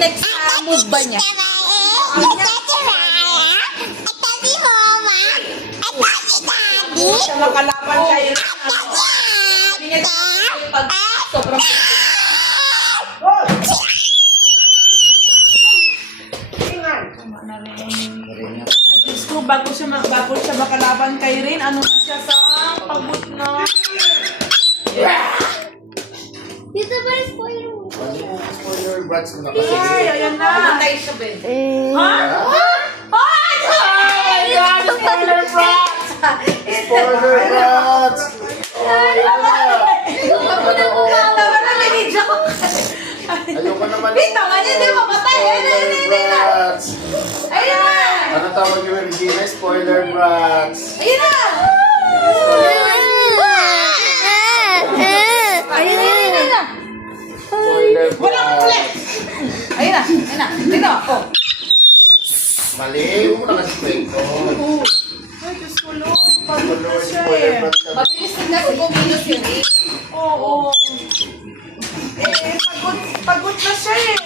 next move ba niya? Siya makalaban kayo. Hindi niya pag sobrang... Diyos ko, bago siya makalaban kay Rin, ano na siya sa pagod na. Dito ba rin spoiler mo? Spoiler brats mo na kasi. Ay, ayan na. Patay siya, Ben. Ha? Ay! Ay! Yan, spoiler brats! Spoiler brats! Oh, ito na. Tama na, binidyo ko. Ayoko naman. Dito, ganyan din mamatay. Spoiler brats! Ayun na! Ano tawag yung Regina? Spoiler brats! Ayun na! Ayun na! Spoiler Walang brats! ulit! Ayun na! Ayun na! Dito! Oh! Mali! Huwag mo na kasi kwento. Ay, Diyos ko, Lord. Pagod na Lord, siya spoiler eh. brats ka. Mabilis din kasi kumilos yun eh. Oo. Eh, pagod na siya eh.